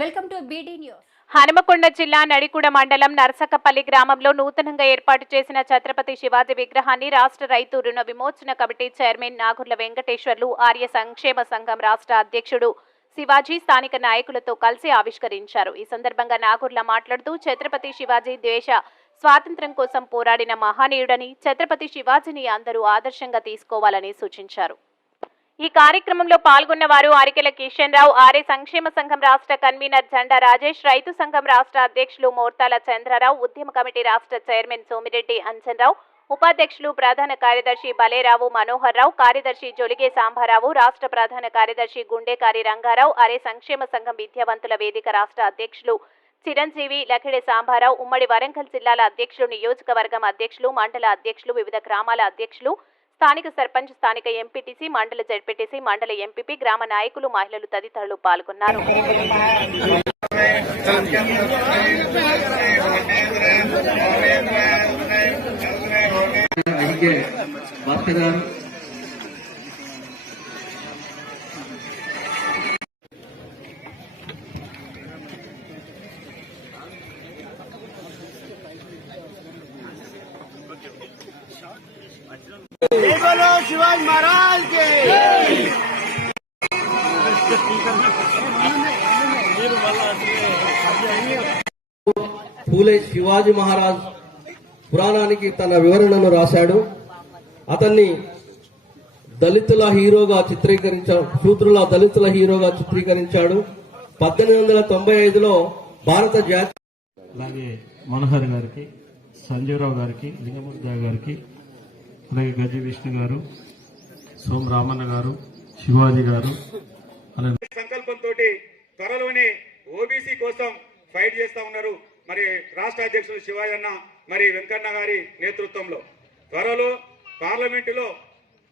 Welcome to BD news. Hanumakonda జిల్లా నడికుడ మండలం నరసకపల్లి గ్రామంలో నూతనంగా ఏర్పాటు చేసిన ఛత్రపతి శివాజీ విగ్రహాన్ని రాష్ట్ర రైతు రుణ విమోచన కమిటీ చైర్మన్ నాగుర్ల వెంకటేశ్వర్లు ఆర్య సంక్షేమ సంఘం రాష్ట్ర అధ్యక్షుడు శివాజీ స్థానిక నాయకులతో కలిసి ఆవిష్కరించారు. ఈ సందర్భంగా నాగూర్ల మాట్లాడుతూ ఛత్రపతి శివాజీ దేశ స్వాతంత్ర్యం కోసం పోరాడిన మహానీయుడని ఛత్రపతి శివాజీని అందరూ ఆదర్శంగా తీసుకోవాలని సూచించారు. ఈ కార్యక్రమంలో పాల్గొన్న వారు అరికెల కిషన్ రావు ఆర్ఏ సంక్షేమ సంఘం రాష్ట్ర కన్వీనర్ జెండా రాజేష్ రైతు సంఘం రాష్ట్ర అధ్యక్షులు మోర్తాల చంద్రరావు ఉద్యమ కమిటీ రాష్ట్ర చైర్మన్ సోమిరెడ్డి అంజన్రావు ఉపాధ్యక్షులు ప్రధాన కార్యదర్శి బలేరావు మనోహర్ రావు కార్యదర్శి జొలిగే సాంబారావు రాష్ట్ర ప్రధాన కార్యదర్శి గుండేకారి రంగారావు అరే సంక్షేమ సంఘం విద్యావంతుల వేదిక రాష్ట్ర అధ్యక్షులు చిరంజీవి లఖిడే సాంబారావు ఉమ్మడి వరంగల్ జిల్లాల అధ్యక్షులు నియోజకవర్గం అధ్యక్షులు మండల అధ్యక్షులు వివిధ గ్రామాల అధ్యక్షులు స్థానిక సర్పంచ్ స్థానిక ఎంపీటీసీ మండల జడ్పీటీసీ మండల ఎంపీపీ గ్రామ నాయకులు మహిళలు తదితరులు పాల్గొన్నారు. భాస్కర్ గారు शिवाजी महाराज के పూలే శివాజీ మహారాజ్ పురాణానికి తన వివరణను రాశాడు అతన్ని దళితుల హీరోగా చిత్రీకరించాడు శూద్రుల దళితుల హీరోగా చిత్రీకరించాడు పద్దెనిమిది వందల తొంభై ఐదులో భారత జాతీయ అలాగే మనోహర్ గారికి సంజీవరావు గారికి లింగముద్ద గారికి అలాగే గజి విష్ణు గారు సోమ రామన్న గారు శివాజీ గారు అలాగే సంకల్పంతో త్వరలోనే ఓబీసీ కోసం ఫైట్ చేస్తా ఉన్నారు. మరి రాష్ట్ర అధ్యక్షుడు శివాజన్న మరి వెంకన్న గారి నేతృత్వంలో. త్వరలో పార్లమెంటులో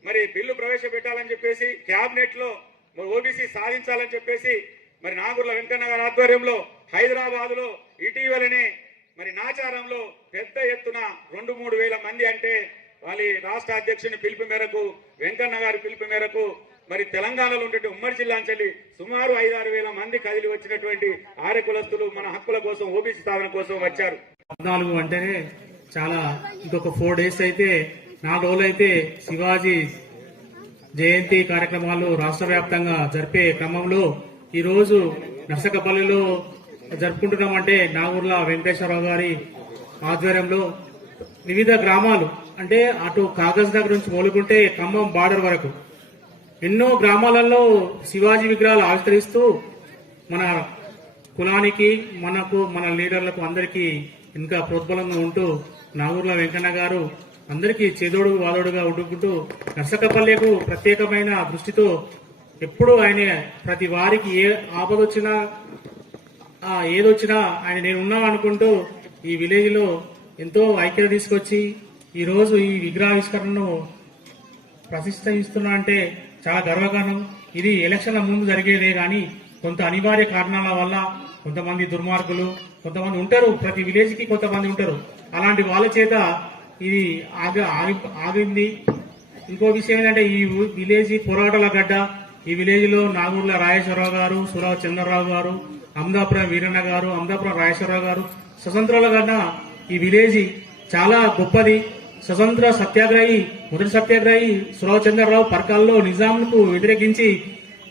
మరి బిల్లు ప్రవేశపెట్టాలని చెప్పేసి క్యాబినెట్లో ఓబీసీ సాధించాలని చెప్పేసి మరి నాగూర్ల వెంకన్న గారి ఆధ్వర్యంలో హైదరాబాద్లో ఇటీవలనే మరి నాచారంలో పెద్ద ఎత్తున రెండు మూడు వేల మంది అంటే వాళ్ళ రాష్ట్ర అధ్యక్షుని పిలుపు మేరకు వెంకన్న గారి పిలుపు మేరకు మరి తెలంగాణలో ఉండే ఉమ్మడి జిల్లా నుంచి సుమారు ఐదారు వేల మంది కదిలి వచ్చినటువంటి ఆర్య కులస్తులు మన హక్కుల కోసం ఓబీసీ స్థాపన కోసం వచ్చారు. పద్నాలుగు అంటేనే చాలా ఇంకొక ఫోర్ డేస్ అయితే నాలుగు రోజులు అయితే శివాజీ జయంతి కార్యక్రమాలు రాష్ట్ర వ్యాప్తంగా జరిపే క్రమంలో ఈ రోజు నర్సకపల్లిలో జరుపుకుంటున్నామంటే నాగూర్ల వెంకటేశ్వరరావు గారి ఆధ్వర్యంలో వివిధ గ్రామాలు అంటే అటు కాగజ్ నగర్ నుంచి మొదలుకుంటే ఖమ్మం బార్డర్ వరకు. ఎన్నో గ్రామాలలో శివాజీ విగ్రహాలు ఆవిష్కరిస్తూ మన కులానికి మనకు మన లీడర్లకు అందరికీ ఇంకా ప్రోద్బలంగా ఉంటూ నాగూర్ల వెంకన్న గారు అందరికీ చేదోడు వాదోడుగా ఉండుకుంటూ నర్సకపల్లెకు ప్రత్యేకమైన దృష్టితో ఎప్పుడూ ఆయన ప్రతి వారికి ఏ ఆపదొచ్చినా ఏదొచ్చినా ఆయన నేనున్నా అనుకుంటూ ఈ విలేజ్లో ఎంతో ఐక్యత తీసుకొచ్చి ఈ రోజు ఈ విగ్రహావిష్కరణను ప్రతిష్ఠిస్తున్నా అంటే చాలా గర్వకారణం. ఇది ఎలక్షన్ల ముందు జరిగేదే కానీ కొంత అనివార్య కారణాల వల్ల కొంతమంది దుర్మార్గులు కొంతమంది ఉంటారు. ప్రతి విలేజ్కి కొంతమంది ఉంటారు. అలాంటి వాళ్ళ చేత ఇది ఆగి ఆగి- ఆగింది. ఇంకో విషయం ఏంటంటే ఈ విలేజ్ పోరాటాల గడ్డ. ఈ విలేజ్లో నాగూర్ల రాజేశ్వరరావు గారు సురావు చంద్రరావు గారు అమదాపురం వీరన్న గారు అమదాపురం రాజేశ్వరరావు గారు స్వతంత్రాల గడ్డ. ఈ విలేజ్ చాలా గొప్పది. స్వతంత్ర సత్యాగ్రహి మొదటి సత్యాగ్రహి సురావు చంద్రరావు పర్కాల్లో నిజాంకు వ్యతిరేకించి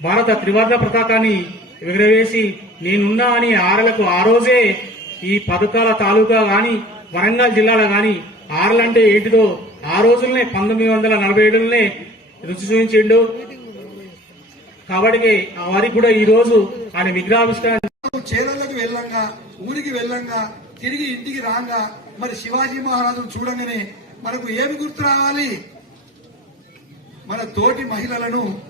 భారత త్రివర్ణ పతాకాన్ని ఎగురవేసి నేనున్నా అని ఆరలకు ఆ రోజే ఈ పథకాల తాలూకా గాని వరంగల్ జిల్లాలో గాని ఆరలంటే ఏంటిదో ఆ రోజులనే పంతొమ్మిది వందల నలభై ఏడులోనే రుచి చూపించిండు. కాబట్టి ఆ వారికి కూడా ఈ రోజు ఆయన విగ్రహావిష్కరణ చేలలకు వెళ్ళంగా ఊరికి వెళ్ళంగా తిరిగి ఇంటికి రాగా మరి శివాజీ మహారాజును చూడంగానే మనకు ఏమి గుర్తు రావాలి? మన తోటి మహిళలను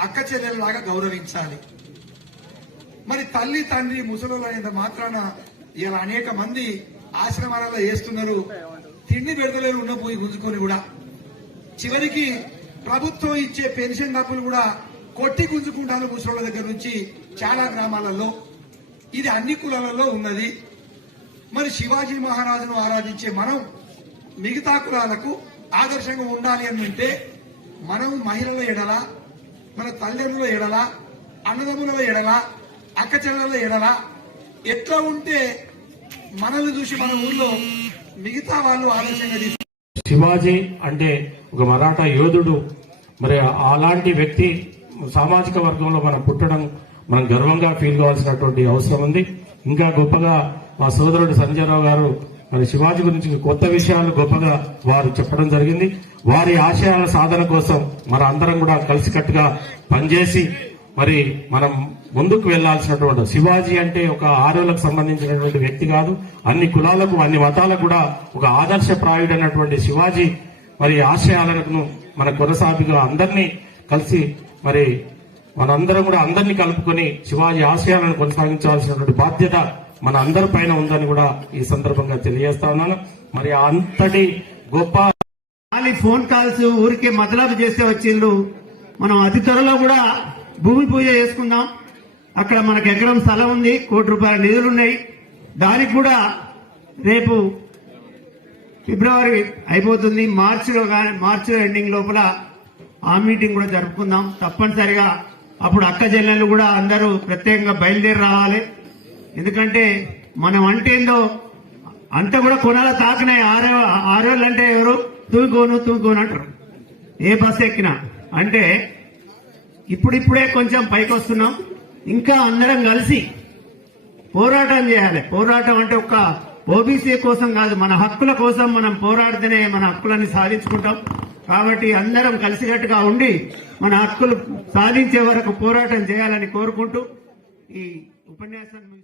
అక్క చెల్లెలలాగా గౌరవించాలి. మరి తల్లి తండ్రి ముసలు అనేంత మాత్రాన ఇలా అనేక మంది ఆశ్రమాలలో వేస్తున్నారు. తిండి పెడతలేరు ఉన్న పోయి గుంజుకొని కూడా. చివరికి ప్రభుత్వం ఇచ్చే పెన్షన్ డబ్బులు కూడా కొట్టి గుంజుకుంటాను ముసలోళ్ళ దగ్గర నుంచి చాలా గ్రామాలలో. ఇది అన్ని కులాలలో ఉన్నది. మరి శివాజీ మహారాజును ఆరాధించే మనం మిగతా కులాలకు ఆదర్శంగా ఉండాలి అని అంటే మనం మహిళల ఎడల మన తల్లిదండ్రుల ఎడల అన్నదమ్ముల ఎడల అక్క చెల్లెల ఎట్లా ఉంటే మనల్ని చూసి మన ఊళ్ళో మిగతా వాళ్ళు ఆదర్శంగా తీసుకు శివాజీ అంటే ఒక మరాఠా యోధుడు. మరి అలాంటి వ్యక్తి సామాజిక వర్గంలో మనం పుట్టడం మనం గర్వంగా ఫీల్ కావాల్సినటువంటి అవసరం ఉంది. ఇంకా గొప్పగా మా సోదరుడు సంజయరావు గారు మరి శివాజీ గురించి కొత్త విషయాలు గొప్పగా వారు చెప్పడం జరిగింది. వారి ఆశయాల సాధన కోసం మన అందరం కూడా కలిసికట్టుగా పనిచేసి మరి మనం ముందుకు వెళ్ళాల్సినటువంటి శివాజీ అంటే ఒక ఆర్యులకు సంబంధించినటువంటి వ్యక్తి కాదు. అన్ని కులాలకు అన్ని మతాలకు కూడా ఒక ఆదర్శప్రాయుడైనటువంటి శివాజీ మరి ఆశయాలను మన కొనసాగిగా అందరినీ కలిసి మరి మనందరం కూడా అందరినీ కలుపుకొని శివాజీ ఆశయాలను కొనసాగించాల్సినటువంటి బాధ్యత మన అందరి పైన ఉందని కూడా ఈ సందర్భంగా తెలియజేస్తా ఉన్నాను. మరి అంతటి గొప్ప ఖాళీ ఫోన్ కాల్స్ ఊరికే మతలాపు చేస్తే వచ్చిండ్రు. మనం అతి త్వరలో కూడా భూమి పూజ చేసుకుందాం. అక్కడ మనకు ఎకరం స్థలం ఉంది కోటి రూపాయల నిధులు ఉన్నాయి. దానికి కూడా రేపు ఫిబ్రవరి అయిపోతుంది. మార్చిలో కానీ మార్చి ఎండింగ్ లోపల ఆ మీటింగ్ కూడా జరుపుకుందాం. తప్పనిసరిగా అప్పుడు అక్క చెల్లెళ్ళు కూడా అందరూ ప్రత్యేకంగా బయలుదేరి రావాలి. ఎందుకంటే మనం అంటే ఏందో అంతా కూడా కొనాల తాకినాయి. ఆరో ఆరోళ్ళు అంటే ఎవరు? తూకోను తూకోను అంటారు. ఏ బస్ ఎక్కినా. అంటే ఇప్పుడిప్పుడే కొంచెం పైకి వస్తున్నాం. ఇంకా అందరం కలిసి పోరాటం చేయాలి. పోరాటం అంటే ఒక ఓబీసీ కోసం కాదు మన హక్కుల కోసం మనం పోరాడితేనే మన హక్కులని సాధించుకుంటాం. కాబట్టి అందరం కలిసికట్టుగా ఉండి మన హక్కులు సాధించే వరకు పోరాటం చేయాలని కోరుకుంటూ ఈ ఉపన్యాసాన్ని